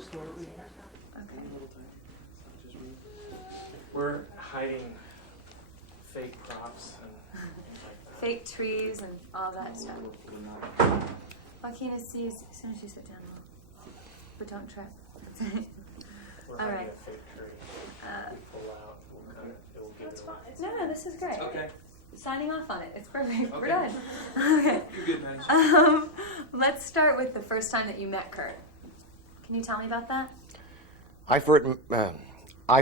Okay. We're hiding fake props and things like that. Fake trees and all that stuff. Joaquina sees as soon as you sit down, but don't trip. We're All hiding right. a fake tree. We pull out, we'll cut it, it will give That's it fine. away. No, this is great. Okay. Signing off on it. It's perfect. We're Okay. done. Okay. You're good, Maddie. Let's start with the first time that you met Kurt. Can you tell me about that? I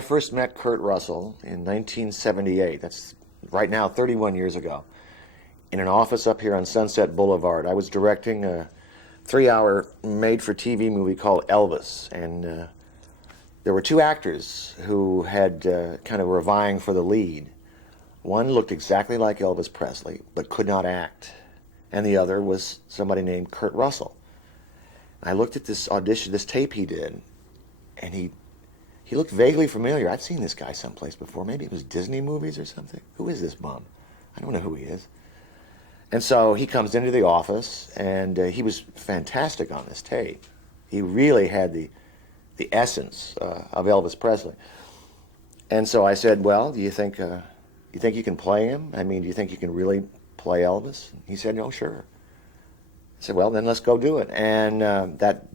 first met Kurt Russell in 1978. That's right now 31 years ago. In an office up here on Sunset Boulevard. I was directing a 3-hour made-for-TV movie called Elvis. And there were 2 actors who had kind of were vying for the lead. One looked exactly like Elvis Presley, but could not act. And the other was somebody named Kurt Russell. I looked at this audition, this tape he did, and he looked vaguely familiar. I'd seen this guy someplace before. Maybe it was Disney movies or something. Who is this bum? I don't know who he is. And so he comes into the office, and he was fantastic on this tape. He really had the essence of Elvis Presley. And so I said, well, do you think you can play him? I mean, do you think you can really play Elvis? He said, no, sure. I said, well, then let's go do it. And that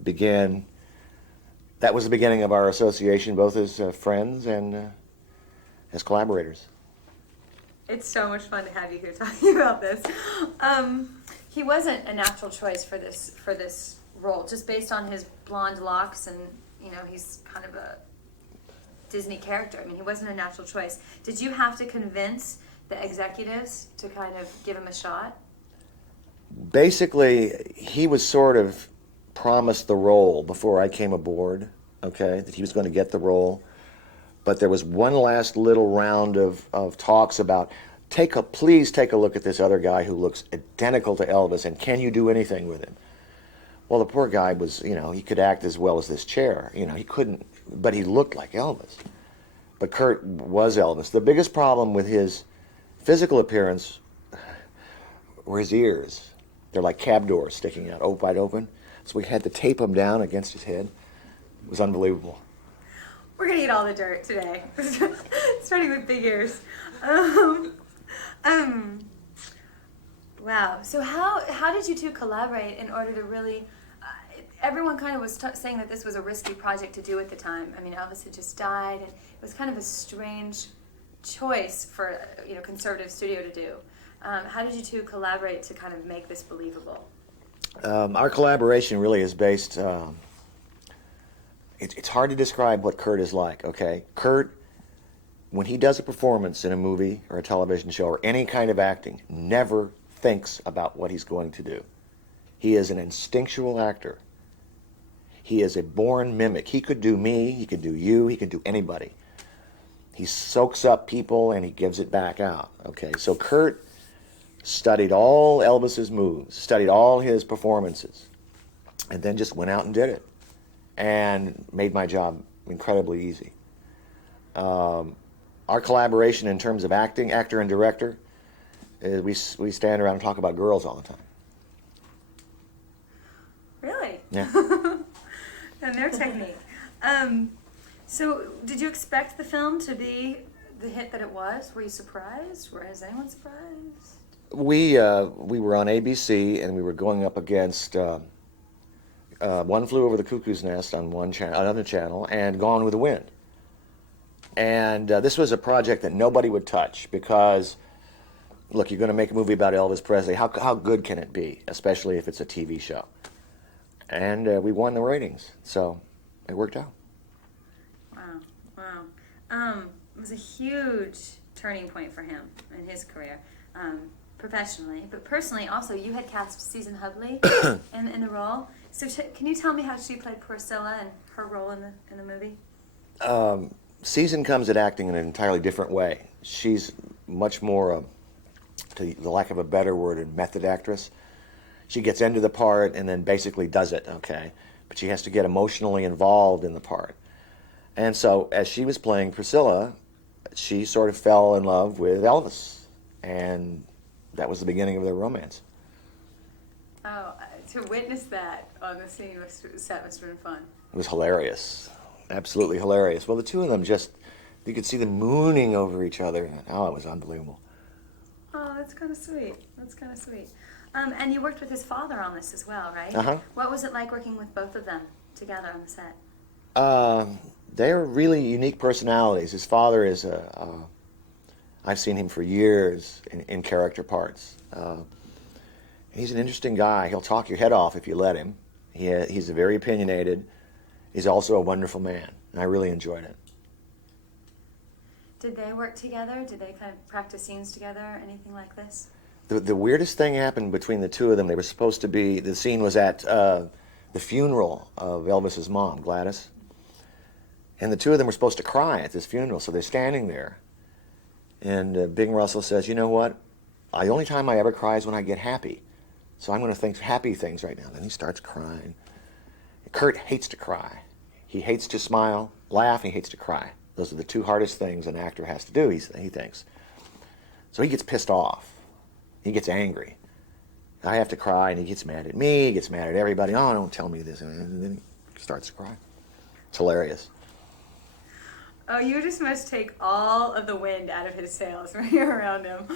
was the beginning of our association, both as friends and as collaborators. It's so much fun to have you here talking about this. He wasn't a natural choice for this role, just based on his blonde locks, and he's kind of a Disney character. I mean, he wasn't a natural choice. Did you have to convince the executives to kind of give him a shot? Basically, he was sort of promised the role before I came aboard, okay, that he was going to get the role. But there was one last little round of talks about, please take a look at this other guy who looks identical to Elvis, and can you do anything with him? Well, the poor guy was, he could act as well as this chair. He couldn't, but he looked like Elvis. But Kurt was Elvis. The biggest problem with his physical appearance were his ears. They're like cab doors sticking out, wide open. So we had to tape them down against his head. It was unbelievable. We're gonna eat all the dirt today, starting with big ears. Wow. So how did you two collaborate in order to really? Everyone kind of was saying that this was a risky project to do at the time. I mean, Elvis had just died, and it was kind of a strange choice for conservative studio to do. How did you two collaborate to kind of make this believable? Our collaboration really is based. It's hard to describe what Kurt is like. Okay, Kurt, when he does a performance in a movie or a television show or any kind of acting, never thinks about what he's going to do. He is an instinctual actor. He is a born mimic. He could do me, he could do you, he could do anybody. He soaks up people and he gives it back out. Okay, so Kurt studied all Elvis's moves, studied all his performances, and then just went out and did it, and made my job incredibly easy. Our collaboration in terms of acting, actor and director, is we stand around and talk about girls all the time. Really? Yeah. And their technique. So, did you expect the film to be the hit that it was? Were you surprised? Was anyone surprised? We were on ABC, and we were going up against One Flew Over the Cuckoo's Nest on another channel, and Gone with the Wind. And this was a project that nobody would touch because, look, you're going to make a movie about Elvis Presley. How good can it be, especially if it's a TV show? And we won the ratings, so it worked out. Wow. It was a huge turning point for him in his career, professionally. But personally, also, you had cast Susan Hubley in the role. So can you tell me how she played Priscilla and her role in the movie? Susan comes at acting in an entirely different way. She's much more, to the lack of a better word, a method actress. She gets into the part and then basically does it, okay? But she has to get emotionally involved in the part. And so as she was playing Priscilla, she sort of fell in love with Elvis. And that was the beginning of their romance. Oh, to witness that on the set must have been fun. It was hilarious, absolutely hilarious. Well, the two of them just, you could see them mooning over each other. Oh, it was unbelievable. Oh, that's kind of sweet. That's kind of sweet. And you worked with his father on this as well, right? Uh-huh. What was it like working with both of them together on the set? They're really unique personalities. His father is I've seen him for years in character parts. He's an interesting guy. He'll talk your head off if you let him. He's very opinionated. He's also a wonderful man, and I really enjoyed it. Did they work together? Did they kind of practice scenes together? Anything like this? The weirdest thing happened between the two of them. They were supposed to be, the scene was at the funeral of Elvis's mom, Gladys. And the two of them were supposed to cry at this funeral, so they're standing there. And Bing Russell says, you know what? The only time I ever cry is when I get happy. So I'm going to think happy things right now. Then he starts crying. Kurt hates to cry. He hates to smile, laugh, he hates to cry. Those are the two hardest things an actor has to do, he thinks. So he gets pissed off. He gets angry. I have to cry, and he gets mad at me, he gets mad at everybody. Oh, don't tell me this. And then he starts to cry. It's hilarious. Oh, you just must take all of the wind out of his sails when you're around him.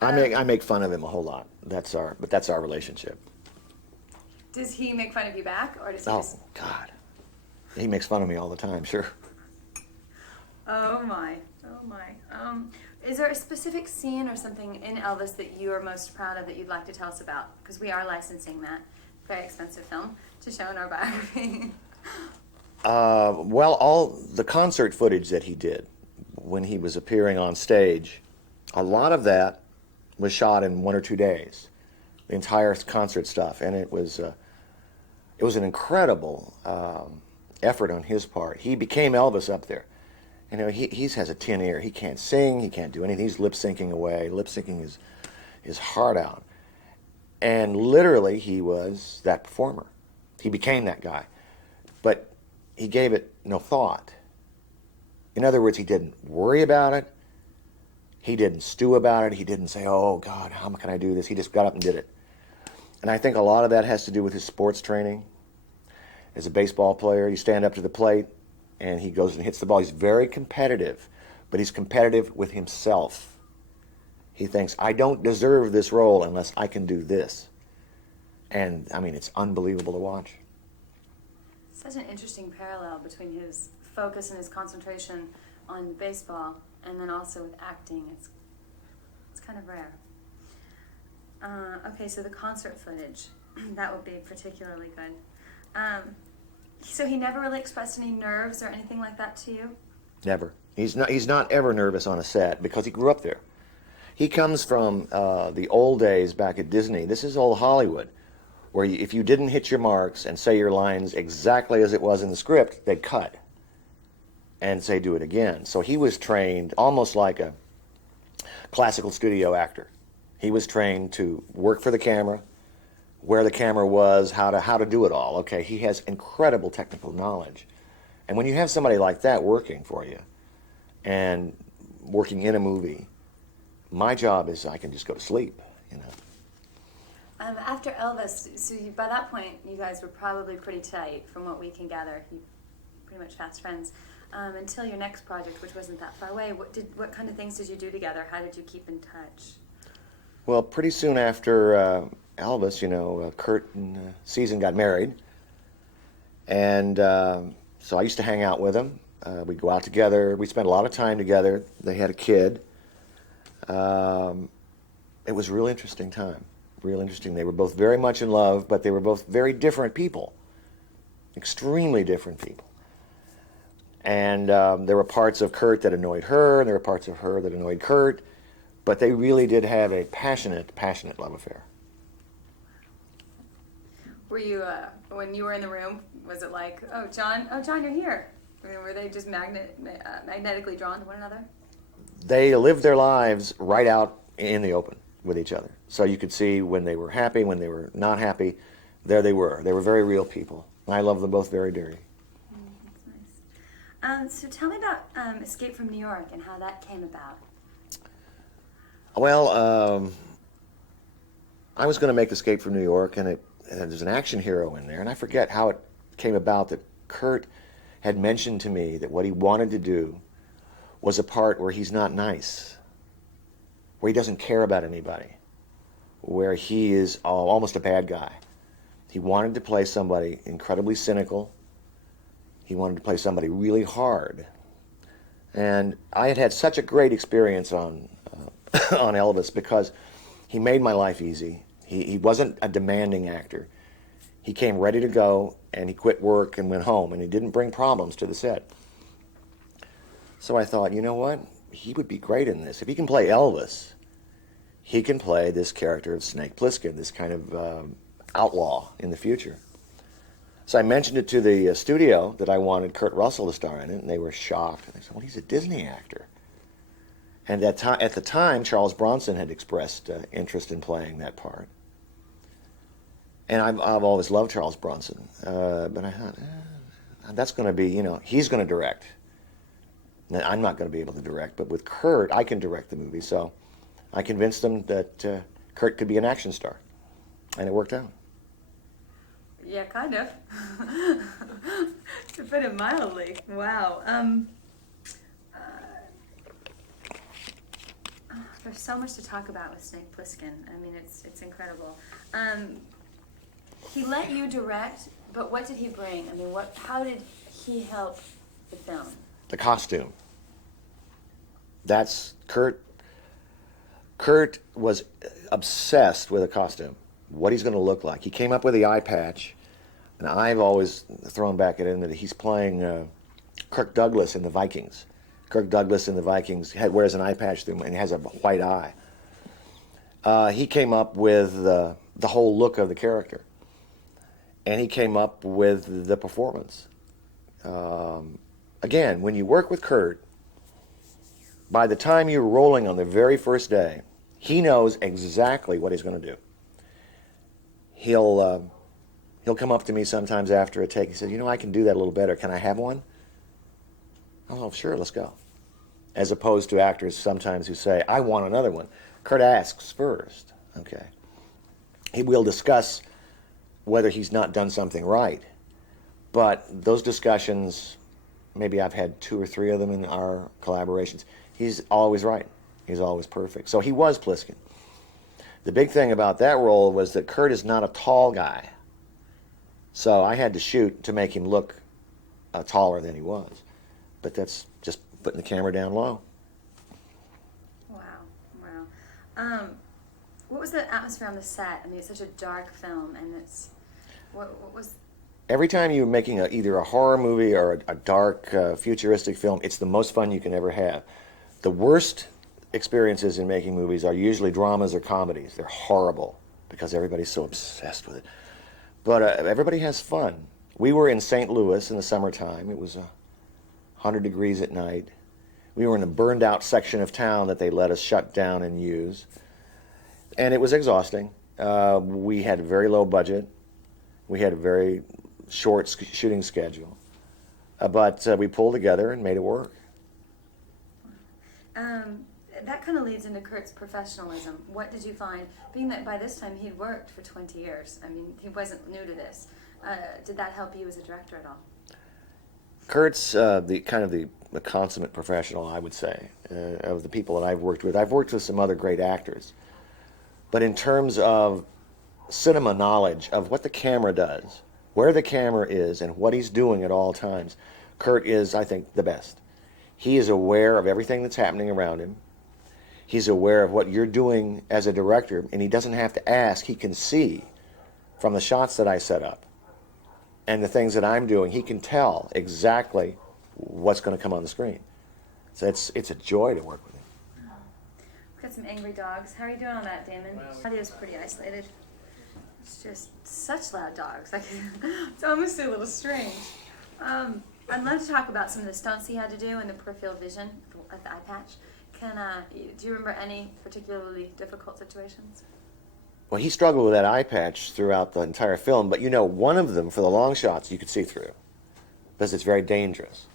I make fun of him a whole lot. That's our relationship. Does he make fun of you back, or does he Oh, just... God. He makes fun of me all the time, sure. Oh my. Is there a specific scene or something in Elvis that you are most proud of that you'd like to tell us about? Because we are licensing that very expensive film to show in our biography. Well, all the concert footage that he did when he was appearing on stage, a lot of that was shot in 1 or 2 days. The entire concert stuff, and it was an incredible effort on his part. He became Elvis up there. You know, he has a tin ear. He can't sing. He can't do anything. He's lip syncing away. Lip syncing his heart out. And literally, he was that performer. He became that guy. But he gave it no thought. In other words, he didn't worry about it. He didn't stew about it. He didn't say, oh, God, how can I do this? He just got up and did it. And I think a lot of that has to do with his sports training. As a baseball player, you stand up to the plate, and he goes and hits the ball. He's very competitive, but he's competitive with himself. He thinks, I don't deserve this role unless I can do this. And, I mean, it's unbelievable to watch. Such an interesting parallel between his focus and his concentration on baseball and then also with acting. It's kind of rare. Okay, so the concert footage, that would be particularly good. So he never really expressed any nerves or anything like that to you? Never. He's not ever nervous on a set because he grew up there. He comes from the old days back at Disney. This is old Hollywood, where if you didn't hit your marks and say your lines exactly as it was in the script, they'd cut and say do it again. So he was trained almost like a classical studio actor. He was trained to work for the camera, where the camera was, how to do it all. Okay, he has incredible technical knowledge. And when you have somebody like that working for you and working in a movie, my job is I can just go to sleep, you know. After Elvis, so by that point, you guys were probably pretty tight from what we can gather. You pretty much fast friends. Until your next project, which wasn't that far away. What kind of things did you do together? How did you keep in touch? Well, pretty soon after Elvis, you know, Kurt and Susan got married. And so I used to hang out with them. We'd go out together. We spent a lot of time together. They had a kid. It was a real interesting time. Real interesting. They were both very much in love, but they were both very different people. Extremely different people. And there were parts of Kurt that annoyed her, and there were parts of her that annoyed Kurt. But they really did have a passionate love affair. Were you, when you were in the room, was it like, oh, John, you're here? I mean, were they just magnetically drawn to one another? They lived their lives right out in the open with each other. So you could see when they were happy, when they were not happy. There they were. They were very real people. I love them both very dearly. That's nice. So tell me about Escape from New York and how that came about. Well, I was going to make Escape from New York, and there's an action hero in there, and I forget how it came about that Kurt had mentioned to me that what he wanted to do was a part where he's not nice, where he doesn't care about anybody, where he is almost a bad guy. He wanted to play somebody incredibly cynical. He wanted to play somebody really hard. And I had had such a great experience on on Elvis because he made my life easy. He wasn't a demanding actor. He came ready to go, and he quit work and went home, and he didn't bring problems to the set. So I thought, you know what? He would be great in this. If he can play Elvis, he can play this character of Snake Plissken, this kind of outlaw in the future. So I mentioned it to the studio that I wanted Kurt Russell to star in it, and they were shocked. And they said, well, he's a Disney actor. And at the time, Charles Bronson had expressed interest in playing that part. And I've always loved Charles Bronson. But I thought, that's going to be, he's going to direct. Now, I'm not going to be able to direct, but with Kurt, I can direct the movie. So I convinced them that Kurt could be an action star. And it worked out. Yeah, kind of. To put it mildly. Wow. There's so much to talk about with Snake Plissken. I mean, it's incredible. He let you direct, but what did he bring? I mean, how did he help the film? The costume. That's Kurt. Kurt was obsessed with a costume, what he's going to look like. He came up with the eye patch, and I've always thrown back at him that he's playing Kirk Douglas in the Vikings. Kirk Douglas in the Vikings wears an eye patch through him and has a white eye. He came up with the whole look of the character, and he came up with the performance. Again, when you work with Kurt, by the time you're rolling on the very first day, he knows exactly what he's going to do. He'll come up to me sometimes after a take. He says, I can do that a little better. Can I have one? Oh, sure, let's go. As opposed to actors sometimes who say, I want another one. Kurt asks first. Okay. He will discuss whether he's not done something right. But those discussions, maybe I've had 2 or 3 of them in our collaborations, he's always right. He's always perfect. So he was Plissken. The big thing about that role was that Kurt is not a tall guy. So I had to shoot to make him look taller than he was. But that's just putting the camera down low. Wow. What was the atmosphere on the set? I mean, it's such a dark film, and what was... Every time you're making either a horror movie or a dark, futuristic film, it's the most fun you can ever have. The worst experiences in making movies are usually dramas or comedies. They're horrible because everybody's so obsessed with it. But everybody has fun. We were in St. Louis in the summertime. It was 100 degrees at night. We were in a burned out section of town that they let us shut down and use. And it was exhausting. We had a very low budget. We had a very short shooting schedule. But we pulled together and made it work. That kind of leads into Kurt's professionalism. What did you find, being that by this time he'd worked for 20 years? I mean, he wasn't new to this. Did that help you as a director at all? Kurt's the consummate professional, I would say, of the people that I've worked with. I've worked with some other great actors. But in terms of cinema knowledge of what the camera does, where the camera is, and what he's doing at all times, Kurt is, I think, the best. He is aware of everything that's happening around him. He's aware of what you're doing as a director, and he doesn't have to ask. He can see from the shots that I set up and the things that I'm doing. He can tell exactly what's going to come on the screen. So it's a joy to work with him. We've got some angry dogs. How are you doing on that, Damon? Audio's pretty isolated. It's just such loud dogs. It's almost a little strange. I'd love to talk about some of the stunts he had to do in the peripheral vision at the eye patch. Do you remember any particularly difficult situations? Well, he struggled with that eye patch throughout the entire film, but one of them, for the long shots, you could see through because it's very dangerous.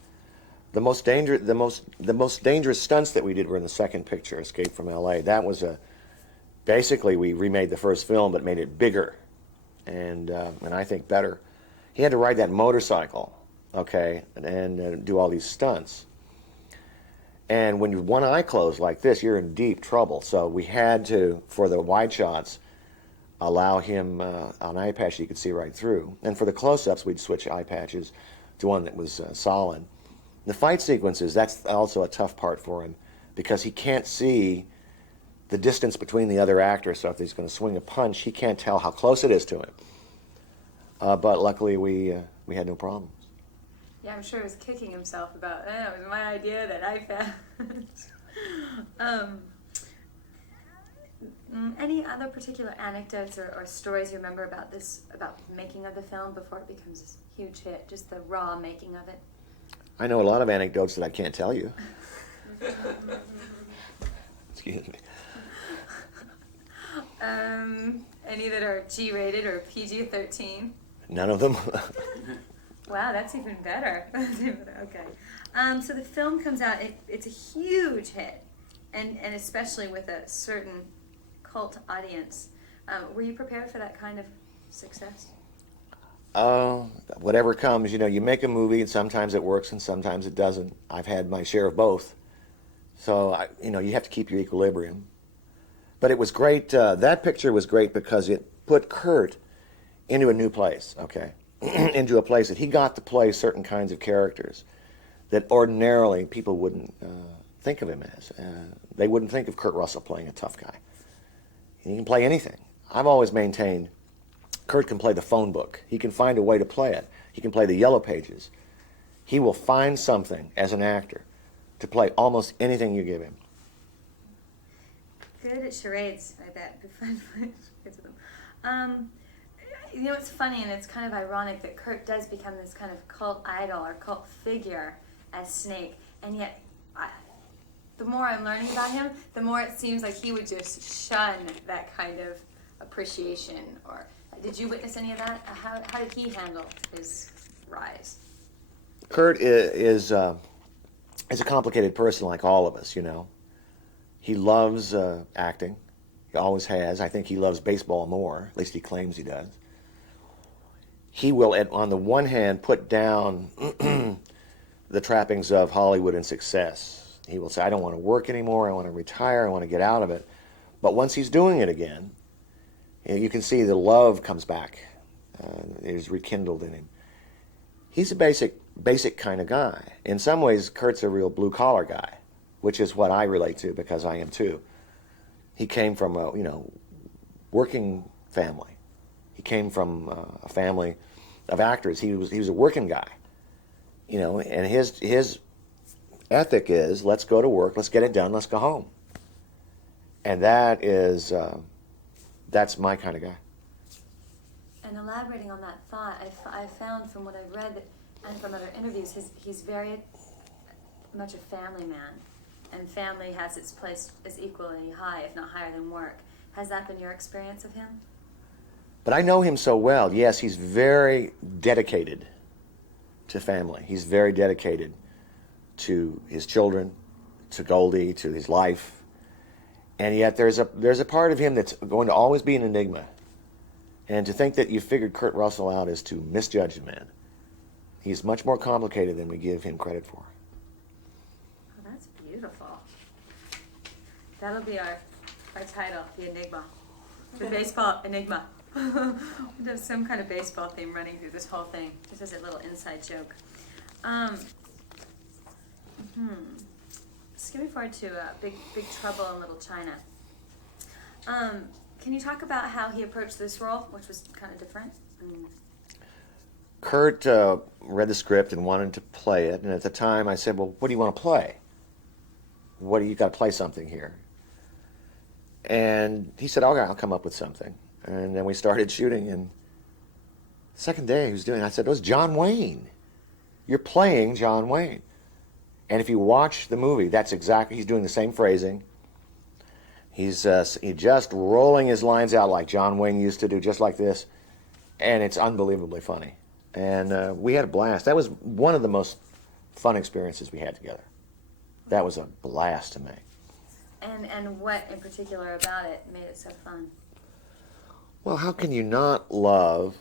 The most dangerous stunts that we did were in the second picture, Escape from L.A. That was basically we remade the first film but made it bigger and I think better. he had to ride that motorcycle, okay, and do all these stunts. And when you have one eye closed like this, you're in deep trouble. So we had to, for the wide shots, allow him an eye patch you could see right through. And for the close-ups, we'd switch eye patches to one that was solid. The fight sequences, that's also a tough part for him because he can't see the distance between the other actors. So if he's going to swing a punch, he can't tell how close it is to him. But luckily, we had no problems. Yeah, I'm sure he was kicking himself about, it was my idea that I found. Any other particular anecdotes or stories you remember about about making of the film before it becomes this huge hit, just the raw making of it? I know a lot of anecdotes that I can't tell you. Excuse me. Any that are G-rated or PG-13? None of them. Wow, that's even better. Okay. So the film comes out, it's a huge hit, and especially with a certain cult audience. Were you prepared for that kind of success? Whatever comes, you make a movie and sometimes it works and sometimes it doesn't. I've had my share of both. So, you have to keep your equilibrium. But it was great. That picture was great because it put Kurt into a new place, okay? Into a place that he got to play certain kinds of characters that ordinarily people wouldn't think of him as. They wouldn't think of Kurt Russell playing a tough guy. He can play anything. I've always maintained Kurt can play the phone book. He can find a way to play it. He can play the yellow pages. He will find something as an actor to play almost anything you give him. Good at charades, I bet. Be fun playing charades with him. It's funny and it's kind of ironic that Kurt does become this kind of cult idol or cult figure as Snake, and yet the more I'm learning about him, the more it seems like he would just shun that kind of appreciation. Or did you witness any of that? How did he handle his rise? Kurt is a complicated person like all of us, He loves acting. He always has. I think he loves baseball more. At least he claims he does. He will, on the one hand, put down the trappings of Hollywood and success. He will say, I don't want to work anymore. I want to retire. I want to get out of it. But once he's doing it again, you can see the love comes back. It is rekindled in him. He's a basic kind of guy. In some ways, Kurt's a real blue-collar guy, which is what I relate to because I am too. He came from a, working family. He came from a family of actors. He was a working guy, and his ethic is, let's go to work, let's get it done, let's go home. And that's my kind of guy. And elaborating on that thought, I found from what I've read and from other interviews, he's very much a family man. And family has its place as equally high, if not higher than work. Has that been your experience of him? But I know him so well. Yes, he's very dedicated to family. He's very dedicated to his children, to Goldie, to his life. And yet there's a part of him that's going to always be an enigma. And to think that you figured Kurt Russell out is to misjudge the man. He's much more complicated than we give him credit for. Oh, that's beautiful. That'll be our title, The Enigma. The baseball enigma. There's some kind of baseball theme running through this whole thing. This is a little inside joke. Skipping forward to Big Trouble in Little China. Can you talk about how he approached this role, which was kind of different? Kurt read the script and wanted to play it, and at the time I said, well, what do you want to play? You got to play something here. And he said, okay, I'll come up with something. And then we started shooting, and the second day he was doing it, I said, it was John Wayne. You're playing John Wayne. And if you watch the movie, that's exactly, he's doing the same phrasing. He's just rolling his lines out like John Wayne used to do, just like this. And it's unbelievably funny. And we had a blast. That was one of the most fun experiences we had together. That was a blast to make. And what in particular about it made it so fun? Well, how can you not love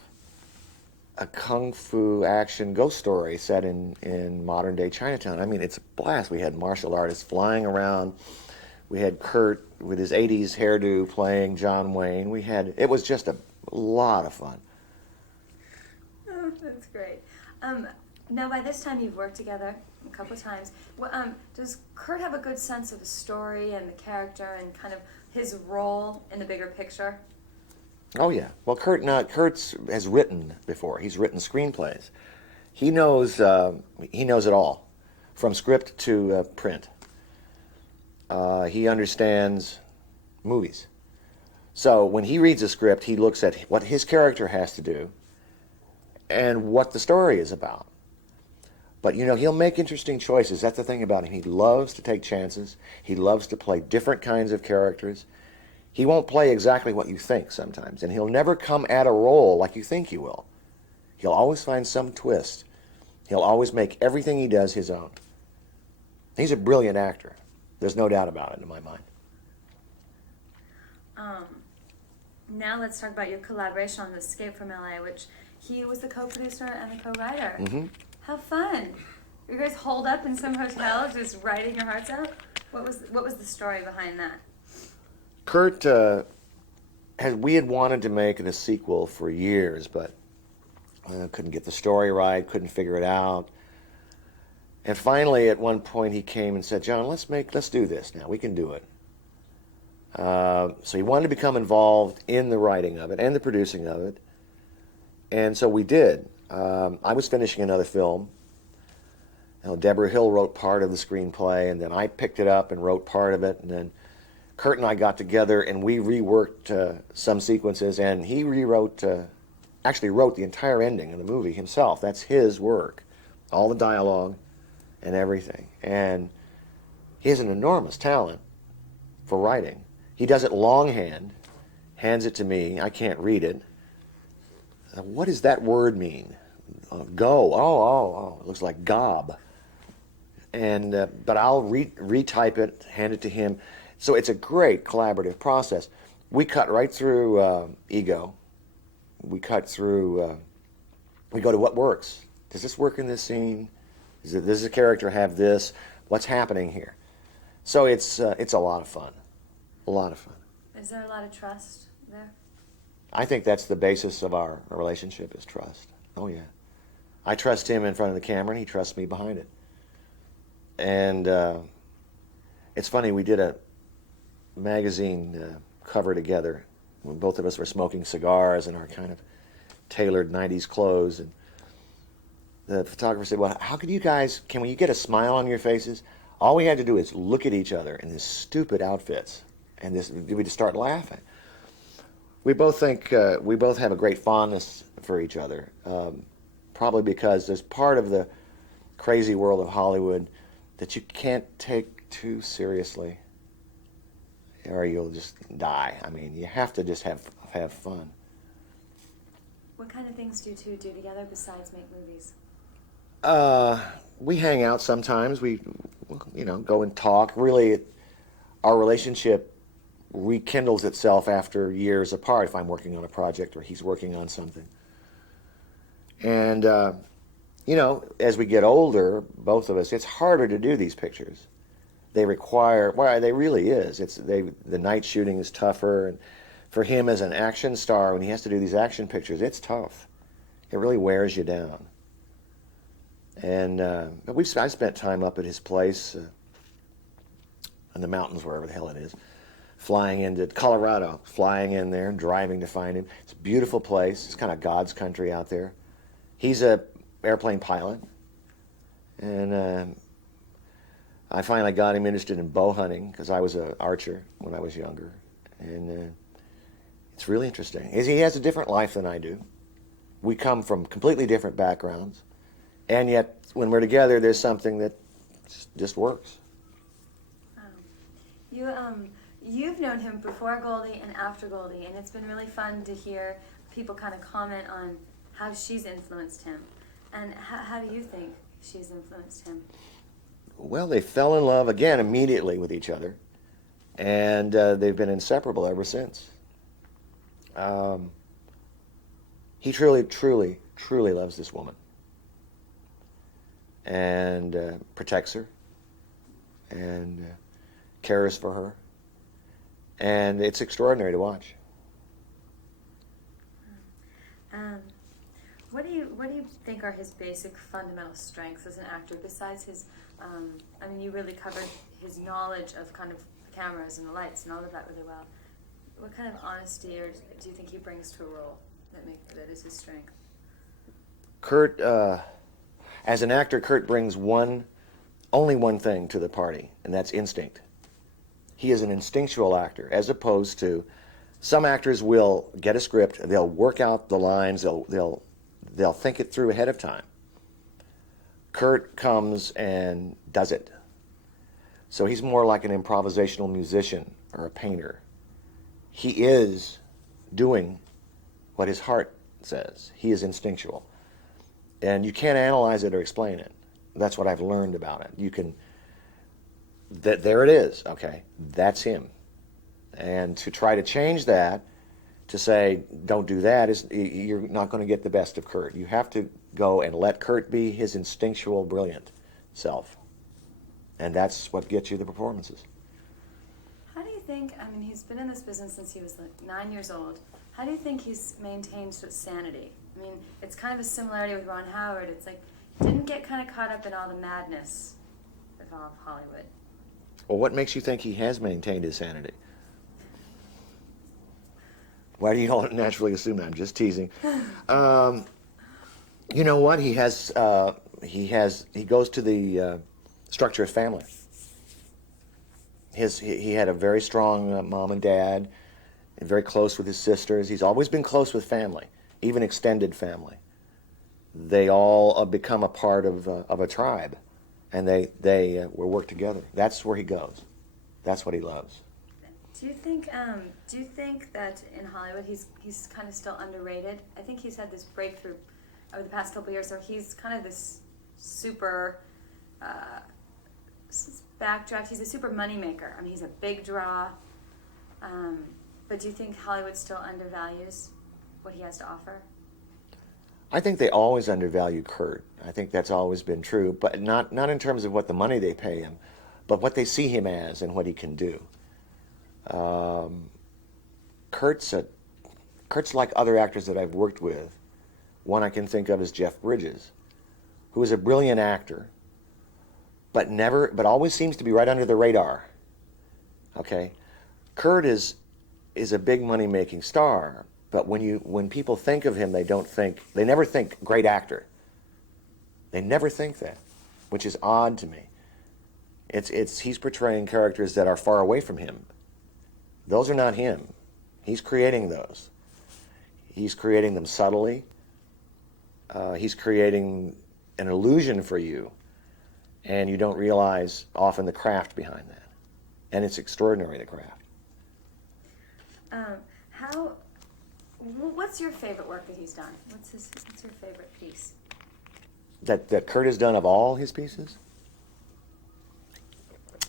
a kung fu action ghost story set in modern day Chinatown. I mean, it's a blast. We had martial artists flying around. We had Kurt with his 80s hairdo playing John Wayne. It was just a lot of fun. Oh, that's great. Now, by this time, you've worked together a couple of times. Does Kurt have a good sense of the story and the character and kind of his role in the bigger picture? Oh yeah. Well, Kurt has written before. He's written screenplays. He knows it all, from script to print. He understands movies. So when he reads a script, he looks at what his character has to do and what the story is about. But he'll make interesting choices. That's the thing about him. He loves to take chances. He loves to play different kinds of characters. He won't play exactly what you think sometimes, and he'll never come at a role like you think he will. He'll always find some twist. He'll always make everything he does his own. He's a brilliant actor. There's no doubt about it in my mind. Now let's talk about your collaboration on Escape from LA, which he was the co-producer and the co-writer. Mm-hmm. How fun! You guys holed up in some hotel just writing your hearts out? What was the story behind that? Kurt, we had wanted to make it a sequel for years, but couldn't get the story right, couldn't figure it out. And finally, at one point, he came and said, "John, let's do this now. We can do it." So he wanted to become involved in the writing of it and the producing of it, and so we did. I was finishing another film. Deborah Hill wrote part of the screenplay, and then I picked it up and wrote part of it, and then Kurt and I got together and we reworked some sequences, and he actually wrote the entire ending of the movie himself. That's his work, all the dialogue and everything. And he has an enormous talent for writing. He does it longhand, hands it to me. I can't read it. What does that word mean? Go. Oh, it looks like gob. And but I'll retype it, hand it to him. So it's a great collaborative process. We cut right through ego. We cut through. We go to what works. Does this work in this scene? Does this character have this? What's happening here? So it's a lot of fun. A lot of fun. Is there a lot of trust there? I think that's the basis of our relationship is trust. Oh yeah. I trust him in front of the camera and he trusts me behind it. And it's funny, we did a magazine cover together when both of us were smoking cigars in our kind of tailored 90s clothes, and the photographer said, "Well, how could you guys, can we get a smile on your faces?" All we had to do is look at each other in these stupid outfits, and we just start laughing. We both think, we both have a great fondness for each other, probably because there's part of the crazy world of Hollywood that you can't take too seriously, or you'll just die. I mean, you have to just have fun. What kind of things do you two do together besides make movies? We hang out sometimes. We, go and talk. Really, our relationship rekindles itself after years apart if I'm working on a project or he's working on something. And, as we get older, both of us, it's harder to do these pictures. They require, well, they really is. The night shooting is tougher, and for him as an action star, when he has to do these action pictures, it's tough. It really wears you down. And I spent time up at his place in the mountains, wherever the hell it is, flying into Colorado, flying in there and driving to find him. It's a beautiful place. It's kind of God's country out there. He's a airplane pilot, and I finally got him interested in bow hunting because I was an archer when I was younger, and it's really interesting. He has a different life than I do. We come from completely different backgrounds, and yet when we're together, there's something that just works. You've known him before Goldie and after Goldie, and it's been really fun to hear people kind of comment on how she's influenced him. And how do you think she's influenced him? Well, they fell in love again immediately with each other, and they've been inseparable ever since. He truly truly loves this woman and protects her and cares for her. And it's extraordinary to watch. What do you think are his basic fundamental strengths as an actor besides his? I mean, you really covered his knowledge of kind of the cameras and the lights and all of that really well. What kind of honesty or do you think he brings to a role that is his strength? Kurt, as an actor, Kurt brings only one thing to the party, and that's instinct. He is an instinctual actor, as opposed to some actors will get a script, they'll work out the lines, they'll think it through ahead of time. Kurt comes and does it. So he's more like an improvisational musician or a painter. He is doing what his heart says. He is instinctual. And you can't analyze it or explain it. That's what I've learned about it. There it is, okay, that's him. And to try to change that, to say, don't do that, you're not going to get the best of Kurt. You have to go and let Kurt be his instinctual, brilliant self. And that's what gets you the performances. How do you think, I mean, he's been in this business since he was like 9 years old. How do you think he's maintained sort of sanity? I mean, it's kind of a similarity with Ron Howard. It's like, didn't get kind of caught up in all the madness of all of Hollywood. Well, what makes you think he has maintained his sanity? Why do you all naturally assume that? I'm just teasing. You know what? He goes to the structure of family. He had a very strong mom and dad, and very close with his sisters. He's always been close with family, even extended family. They all become a part of a tribe, and they will work together. That's where he goes. That's what he loves. Do you think that in Hollywood he's kind of still underrated? I think he's had this breakthrough over the past couple of years, so he's kind of this super backdraft. He's a super moneymaker. I mean, he's a big draw. But do you think Hollywood still undervalues what he has to offer? I think they always undervalue Kurt. I think that's always been true, but not in terms of what the money they pay him, but what they see him as and what he can do. Kurt's like other actors that I've worked with. One I can think of is Jeff Bridges, who is a brilliant actor, but always seems to be right under the radar. Okay, Kurt is a big money-making star, but when people think of him, they never think great actor. They never think that, which is odd to me. He's portraying characters that are far away from him. Those are not him. He's creating those. He's creating them subtly. He's creating an illusion for you, and you don't realize often the craft behind that. And it's extraordinary, the craft. What's your favorite work that he's done? What's your favorite piece? That Kurt has done of all his pieces?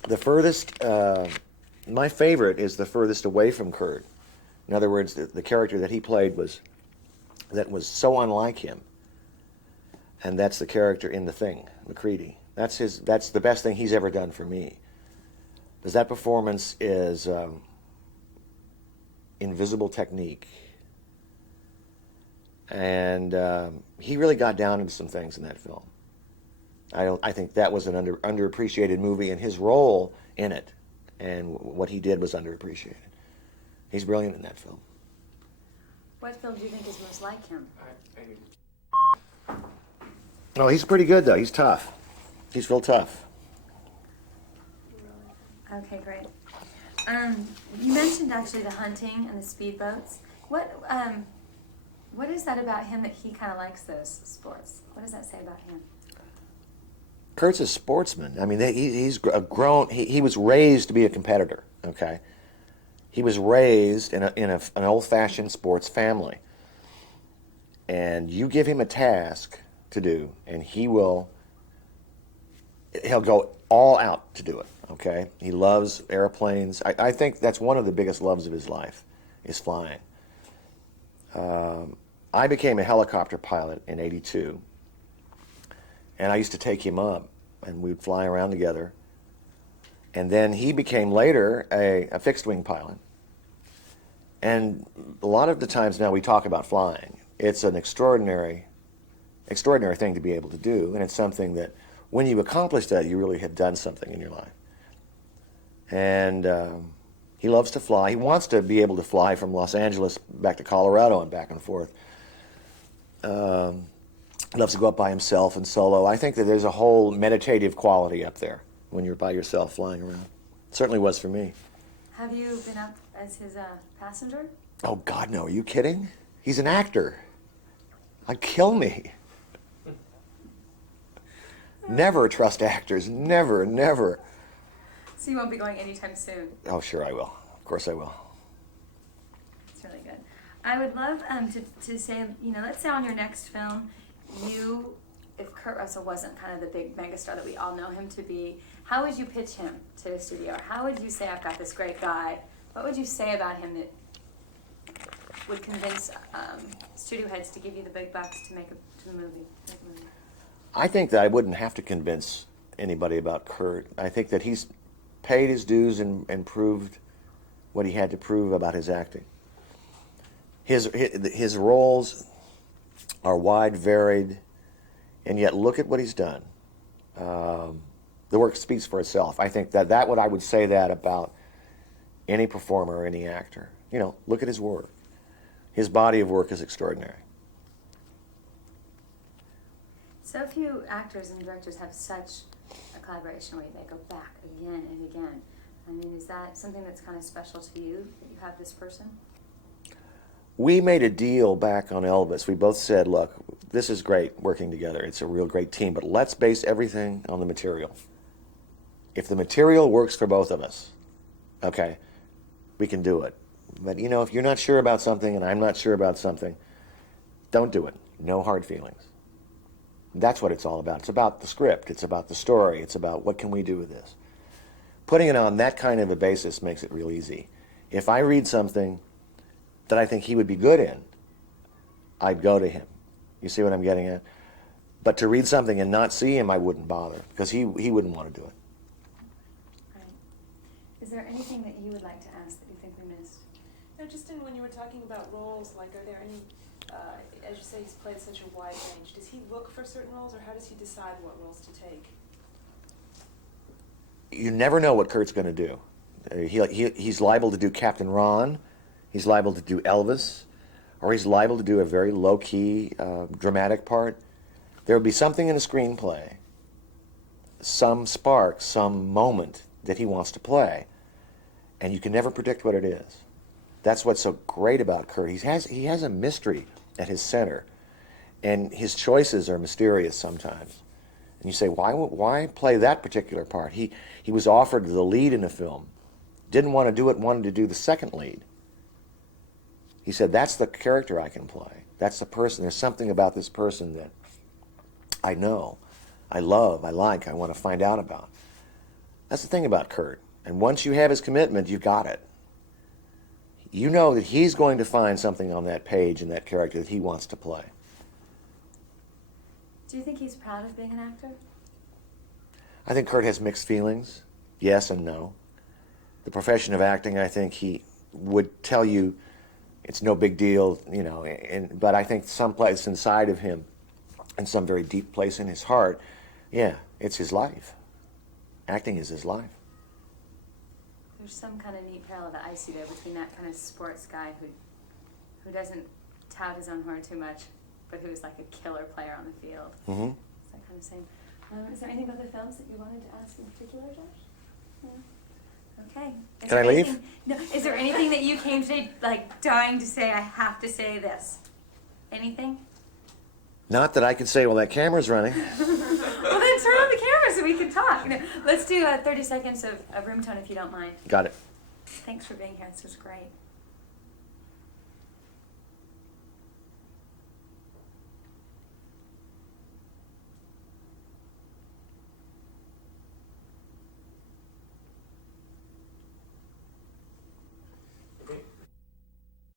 The furthest, my favorite is the furthest away from Kurt. In other words, the character that he played was so unlike him. And that's the character in The Thing, MacReady. That's the best thing he's ever done for me. Because that performance is invisible technique. And he really got down into some things in that film. I think that was an underappreciated movie, and his role in it and what he did was underappreciated. He's brilliant in that film. What film do you think is most like him? Oh, he's pretty good, though. He's tough. He's real tough. Okay, great. You mentioned actually the hunting and the speedboats. What is that about him that he kind of likes those sports? What does that say about him? Kurt's a sportsman. I mean, he's grown. He was raised to be a competitor. Okay, he was raised in an old-fashioned sports family, and you give him a task to do, and he'll go all out to do it. Okay, he loves airplanes. I think that's one of the biggest loves of his life, is flying. I became a helicopter pilot in '82, and I used to take him up, and we'd fly around together. And then he became later a fixed-wing pilot. And a lot of the times now we talk about flying. It's an extraordinary thing to be able to do, and it's something that when you accomplish that, you really have done something in your life. And he loves to fly. He wants to be able to fly from Los Angeles back to Colorado and back and forth. Loves to go up by himself and solo. I think that there's a whole meditative quality up there when you're by yourself flying around. It certainly was for me. Have you been up as his passenger? Oh, God, no. Are you kidding? He's an actor. I'd kill me. Never trust actors. Never, never. So you won't be going anytime soon? Oh, sure I will. Of course I will. It's really good. I would love to say, let's say on your next film, if Kurt Russell wasn't kind of the big megastar that we all know him to be, how would you pitch him to the studio? How would you say, I've got this great guy? What would you say about him that would convince studio heads to give you the big bucks to make a movie? I think that I wouldn't have to convince anybody about Kurt. I think that he's paid his dues and proved what he had to prove about his acting. His roles are wide, varied, and yet look at what he's done. The work speaks for itself. I think that what I would say that about any performer or any actor. Look at his work. His body of work is extraordinary. So few actors and directors have such a collaboration where they go back again and again. I mean, is that something that's kind of special to you, that you have this person? We made a deal back on Elvis. We both said, look, this is great working together. It's a real great team, but let's base everything on the material. If the material works for both of us, okay, we can do it. But, if you're not sure about something and I'm not sure about something, don't do it. No hard feelings. That's what it's all about. It's about the script. It's about the story. It's about what can we do with this. Putting it on that kind of a basis makes it real easy. If I read something that I think he would be good in, I'd go to him. You see what I'm getting at? But to read something and not see him, I wouldn't bother, because he wouldn't want to do it. Right. Is there anything that you would like to ask that you think we missed? No, just when you were talking about roles, like, are there any, as you say, he's played such a wide range. Does he look for certain roles, or how does he decide what roles to take? You never know what Kurt's going to do. He's liable to do Captain Ron. He's liable to do Elvis, or he's liable to do a very low-key, dramatic part. There will be something in a screenplay, some spark, some moment that he wants to play, and you can never predict what it is. That's what's so great about Kurt. He has a mystery at his center, and his choices are mysterious sometimes. And you say, why play that particular part? He was offered the lead in a film, didn't want to do it, wanted to do the second lead. He said, that's the character I can play. That's the person. There's something about this person that I know, I love, I like, I want to find out about. That's the thing about Kurt. And once you have his commitment, you got it. You know that he's going to find something on that page in that character that he wants to play. Do you think he's proud of being an actor? I think Kurt has mixed feelings, yes and no. The profession of acting, I think he would tell you it's no big deal, but I think someplace inside of him, in some very deep place in his heart, yeah, it's his life. Acting is his life. There's some kind of neat parallel that I see there between that kind of sports guy who doesn't tout his own horn too much, but who is like a killer player on the field. Mm-hmm. It's that kind of same. Is there anything about the films that you wanted to ask in particular, Josh? No? Okay. Can I leave? No. Is there anything that you came today like dying to say, I have to say this? Anything? Not that I can say while that camera's running. Well, then turn on the camera so we can talk. Let's do 30 seconds of room tone if you don't mind. Got it. Thanks for being here. This was great.